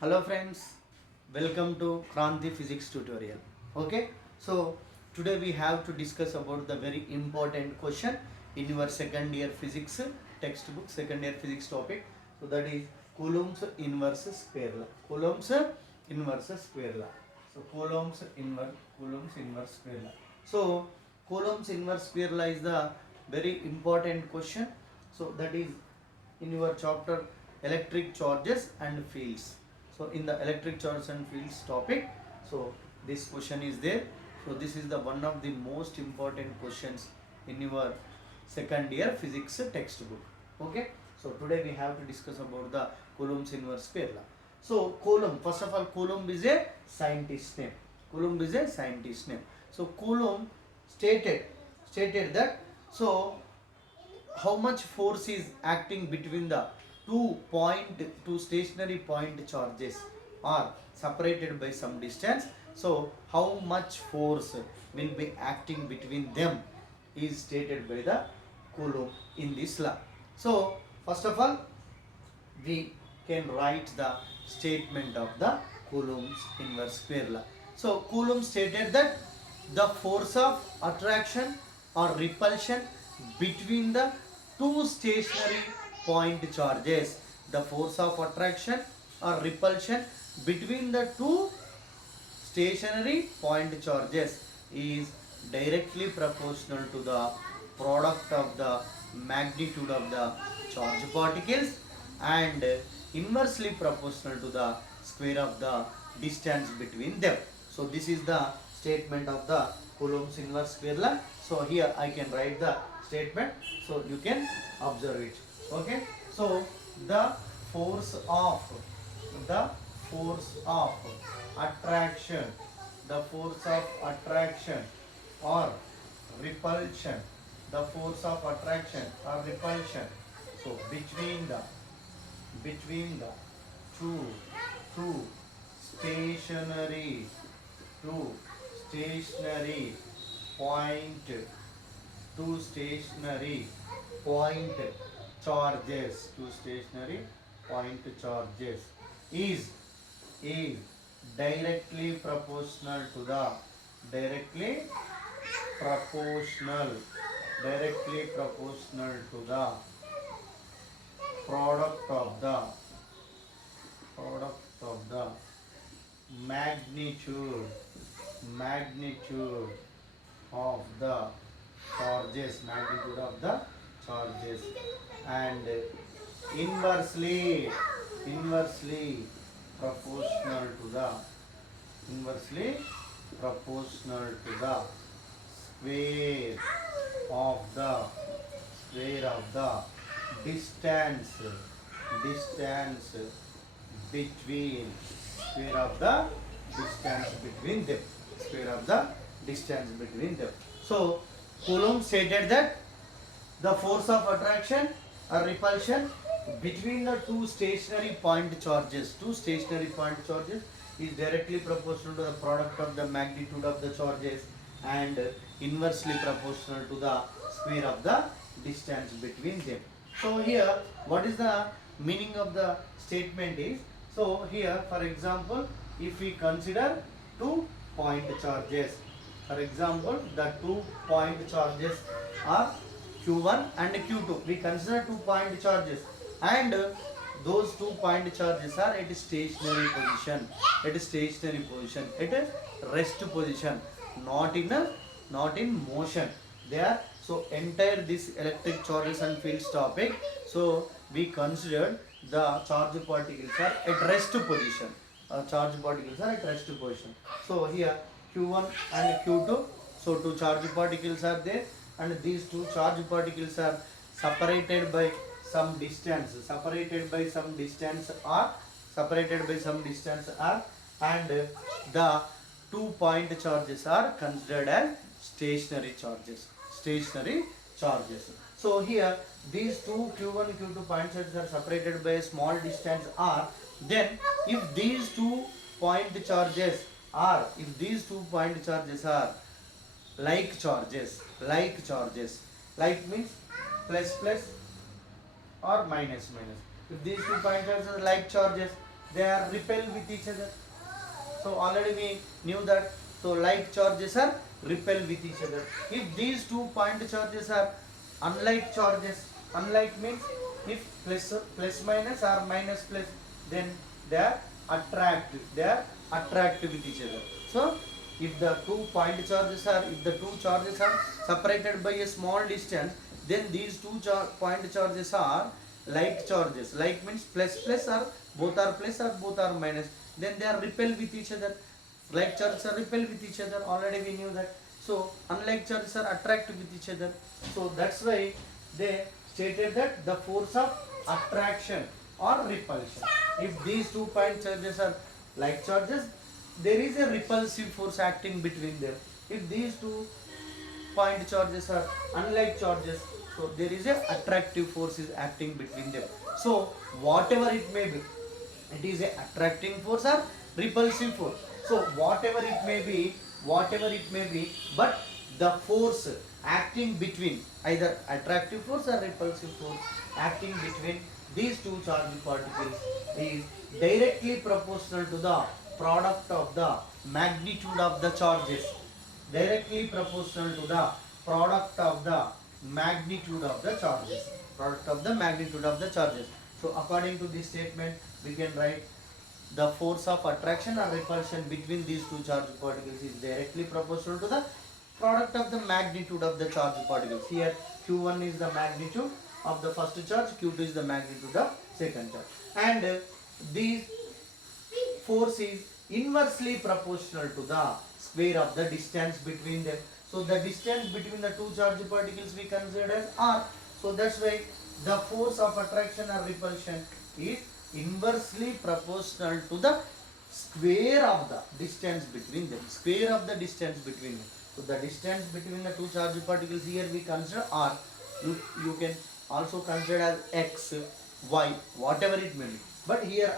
Hello friends, welcome to Kranthi Physics Tutorial. Okay, so today we have to discuss about the very important question in your second year physics textbook, second year physics topic. So that is Coulomb's inverse square law. Coulomb's inverse square law. So Coulomb's inverse square law. So Coulomb's inverse square law is the very important question. So that is in your chapter electric charges and fields. So in the electric charges and fields topic, so this question is there. So this is the one of the most important questions in your second year physics textbook. Okay, so today we have to discuss about the Coulomb's inverse square law. So Coulomb, first of all, Coulomb is a scientist name. Coulomb is a scientist name. So Coulomb stated that, so how much force is acting between the two stationary point charges are separated by some distance. So how much force will be acting between them is stated by the Coulomb in this law. So first of all, we can write the statement of the Coulomb's inverse square law. So Coulomb stated that the force of attraction or repulsion between the two stationary point charges, the force of attraction or repulsion between the two stationary point charges is directly proportional to the product of the magnitude of the charge particles and inversely proportional to the square of the distance between them. So this is the statement of the Coulomb's inverse square law. So here I can write the statement, so you can observe it. Okay, so the force of attraction, the force of attraction or repulsion, the force of attraction or repulsion, so between the two stationary point charges, is directly proportional to the product of the magnitude of the charges and inversely proportional to the square of the distance between distance between them. So Coulomb stated that the force of attraction or repulsion between the two stationary point charges is directly proportional to the product of the magnitude of the charges and inversely proportional to the square of the distance between them. So here what is the meaning of the statement is, so here for example, if we consider 2 point charges, for example the 2 point charges are Q1 and Q2, we consider 2 point charges and those 2 point charges are at stationary position, at rest position, not in motion. They are, so entire this electric charges and fields topic, so we considered the charge particles are at rest position. So here Q1 and Q2, so two charge particles are there and these two charge particles are separated by some distance r and the 2 point charges are considered as stationary charges. So here these two Q1 Q2 point charges are separated by a small distance r. Then if these 2 point charges are like charges, like means plus or minus. If these 2 point charges are like charges, they are repel with each other. So already we knew that. So like charges are repel with each other. If these two point charges are unlike charges, unlike means if plus minus or minus plus, then they are attractive. They are attractive with each other. So if the two point charges are, if the two charges are separated by a small distance, then these two point charges are like charges. Like means plus plus, or both are plus or both are minus, then they are repel with each other. Like charges are repel with each other, already we knew that. So unlike charges are attractive with each other. So that's why they stated that the force of attraction or repulsion. If these two point charges are like charges, there is a repulsive force acting between them. If these two point charges are unlike charges, so there is a attractive force is acting between them. So whatever it may be, it is a attracting force or repulsive force. So whatever it may be, but the force acting between, either attractive force or repulsive force acting between these two charged particles is directly proportional to the product of the magnitude of the charges. Directly proportional to the product of the magnitude of the charges. Product of the magnitude of the charges. So according to this statement, we can write the force of attraction or repulsion between these two charged particles is directly proportional to the product of the magnitude of the charged particles. Here Q1 is the magnitude of the first charge, Q2 is the magnitude of second charge. And these force is inversely proportional to the square of the distance between them. So the distance between the two charged particles we consider as r. So that's why the force of attraction or repulsion is inversely proportional to the square of the distance between them. Square of the distance between them. So the distance between the two charged particles here we consider r. You can also consider as x, y, whatever it may be. But here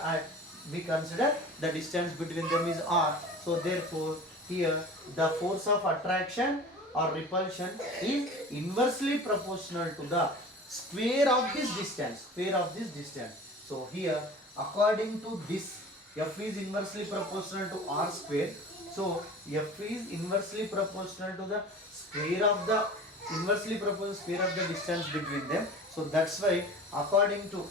we consider the distance between them is r. So therefore here the force of attraction or repulsion is inversely proportional to the square of this distance. Square of this distance. So here according to this, F is inversely proportional to r square. So F is inversely proportional to the square of the square of the distance between them. So that's why according to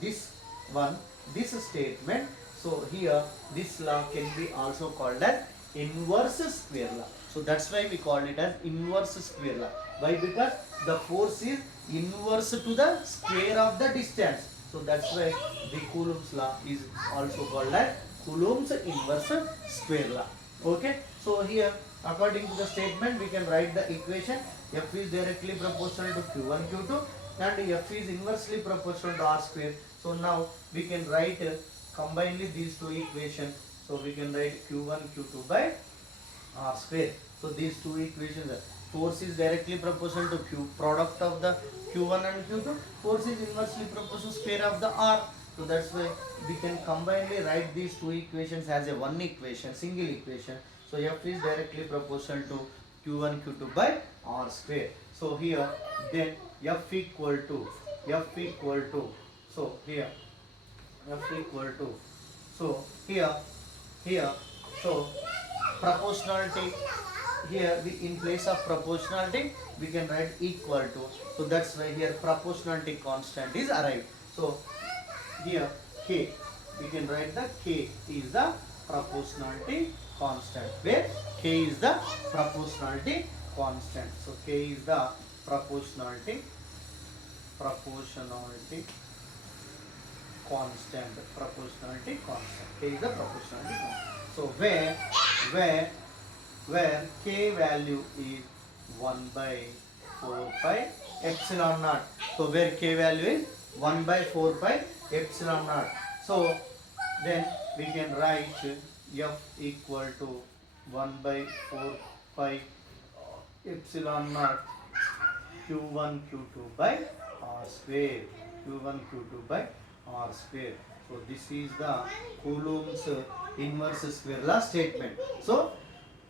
this one, this statement, so here this law can be also called as inverse square law. So that's why we call it as inverse square law. Why? Because the force is inverse to the square of the distance. So that's why the Coulomb's law is also called as Coulomb's inverse square law. Okay. So here according to the statement we can write the equation. F is directly proportional to Q1 Q2 and F is inversely proportional to R square. So now we can write combinedly these two equations. So we can write Q1 Q2 by R square. So these two equations are force is directly proportional to Q, product of the Q1 and Q2. Force is inversely proportional to square of the R. So that's why we can combinedly write these two equations as a one equation, single equation. So F is directly proportional to Q1 Q2 by R square. So here then F equal to so here F equal to, so here so proportionality, here we in place of proportionality we can write equal to. So that's why here proportionality constant is arrived. So here K, we can write the K is the proportionality constant, where K is the proportionality constant. So K is the proportionality constant. K is the proportionality constant. So where K value is 1 by 4 pi epsilon naught. So where K value is 1 by 4 pi epsilon naught. So then we can write F equal to 1 by 4 pi epsilon naught Q1 Q2 by R square. Q1 Q2 by R square. So this is the Coulomb's inverse square law statement. So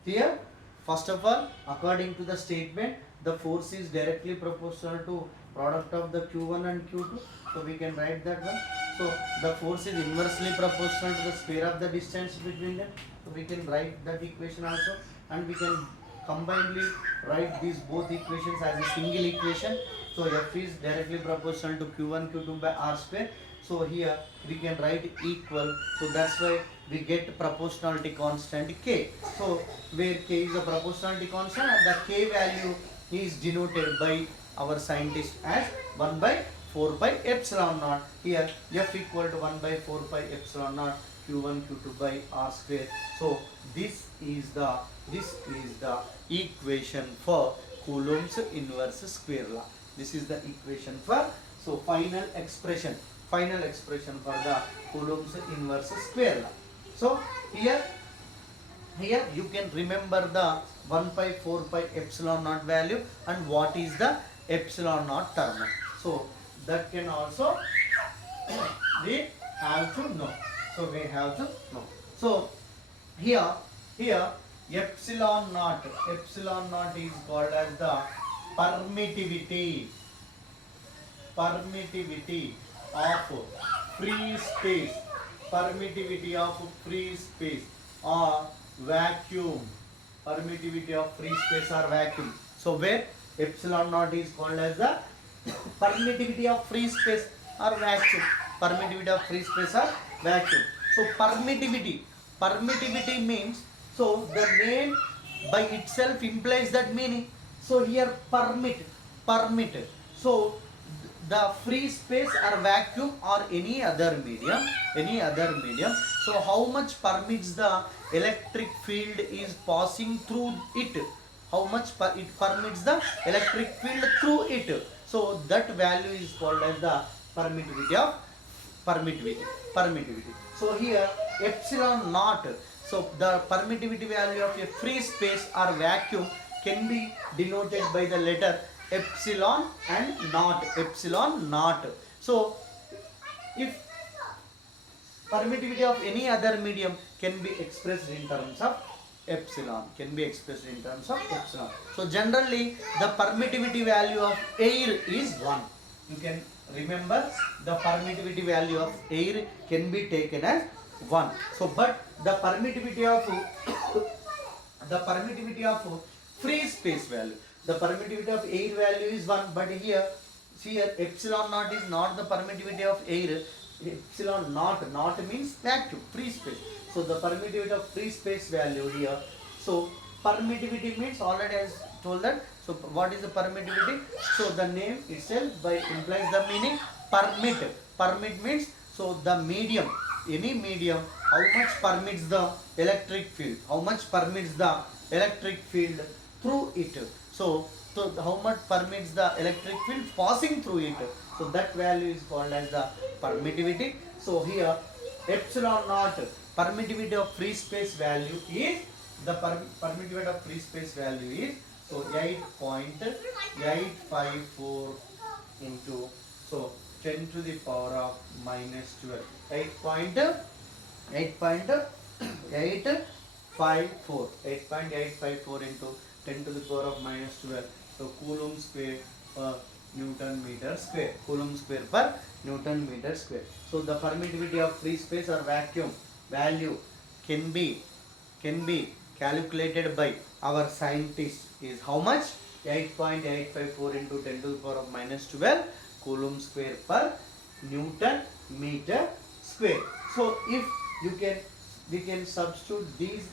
here first of all, according to the statement, the force is directly proportional to product of the Q1 and Q2. So we can write that one. So the force is inversely proportional to the square of the distance between them. So we can write that equation also, and we can combinedly write these both equations as a single equation. So F is directly proportional to Q1 Q2 by R square. So here we can write equal. So that's why we get proportionality constant K. So where K is a proportionality constant, and the K value is denoted by our scientist as 1 by 4 pi epsilon naught. Here F equal to 1 by 4 pi epsilon naught Q1 Q2 by R square. So this is the equation for Coulomb's inverse square law. This is the equation for, so final expression for the Coulomb's inverse square law. So here you can remember the 1 by 4 pi epsilon naught value and what is the epsilon naught term. So that can also we have to know. So here epsilon naught is called as the permittivity of free space, or vacuum, So where epsilon naught is called as the permittivity of free space or vacuum. So permittivity means, so the name by itself implies that meaning. So here permit. So the free space or vacuum or any other medium. So how much permits the electric field is passing through it? How much it permits the electric field through it? So that value is called as the permittivity. So here epsilon naught. So the permittivity value of a free space or vacuum can be denoted by the letter epsilon and naught. So if permittivity of any other medium can be expressed in terms of epsilon. So generally the permittivity value of air is 1. You can remember the permittivity value of air can be taken as 1. So but the permittivity of free space value, the permittivity of air value is 1, but here epsilon naught is not the permittivity of air. Epsilon naught means vacuum, free space. So the permittivity of free space value here. So permittivity means, already I told that. So what is the permittivity? So the name itself by implies the meaning permit means, so the medium, any medium, how much permits the electric field, through it. So how much permits the electric field passing through it. So that value is called as the permittivity. So here epsilon naught, permittivity of free space value is, the permittivity of free space value is, so 8.854 into, so 10 to the power of minus 12. 8.854 into 10 to the power of minus 12. So Coulomb square per Newton meter square. So the permittivity of free space or vacuum value can be calculated by our scientist is how much? 8.854 into 10 to the power of minus 12 Coulomb square per Newton meter square. So if we can substitute these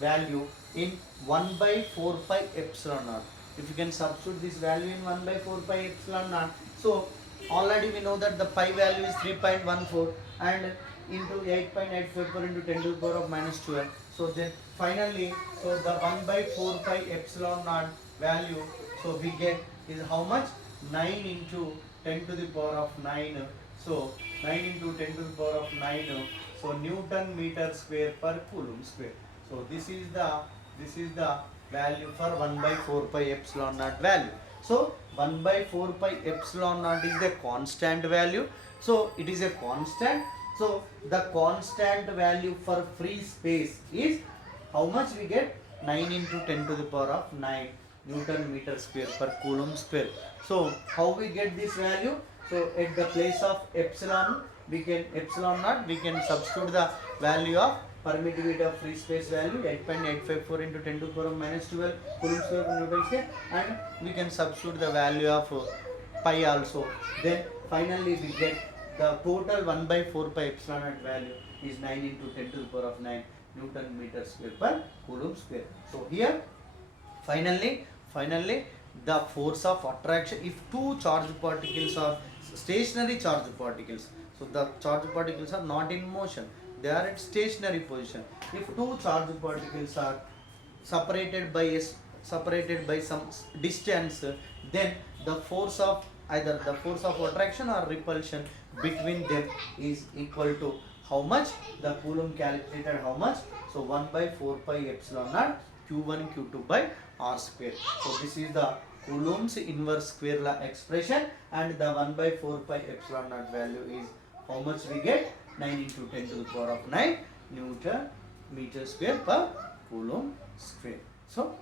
value in 1 by 4 pi epsilon naught. If you can substitute this value in 1 by 4 pi epsilon naught, so already we know that the pi value is 3.14 and into 8.854 into 10 to the power of minus 12. So then finally, so the 1 by 4 pi epsilon naught value, so we get is how much? 9 into 10 to the power of 9. So 9 into 10 to the power of 9. So Newton meter square per Coulomb square. So this is the value for 1 by 4 pi epsilon naught value. So 1 by 4 pi epsilon naught is the constant value. So it is a constant. So the constant value for free space is how much we get? 9 into 10 to the power of 9. Newton meter square per Coulomb square. So how we get this value? So at the place of epsilon, we can epsilon naught, we can substitute the value of permittivity of free space value 8.854 into 10 to the power of minus 12 Coulomb square per Newton square, and we can substitute the value of pi also. Then finally we get the total 1 by 4 pi epsilon naught value is 9 into 10 to the power of 9 Newton meter square per Coulomb square. So here finally the force of attraction, if two charged particles are stationary charged particles, so the charged particles are not in motion, they are at stationary position. If two charged particles are separated by some distance, then the force of either the force of attraction or repulsion between them is equal to how much? The Coulomb calculated how much? So 1 by 4 pi epsilon naught q1 q2 by r square. So this is the Coulomb's inverse square law expression, and the 1 by 4 pi epsilon naught value is how much we get? 9 into 10 to the power of 9 Newton meter square per Coulomb square. So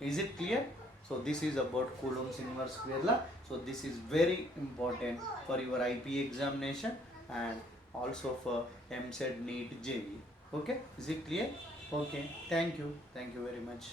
is it clear? So this is about Coulomb's inverse square law. So this is very important for your IPE examination and also for MSET, NEET, JEE. Okay, is it clear? Okay, thank you very much.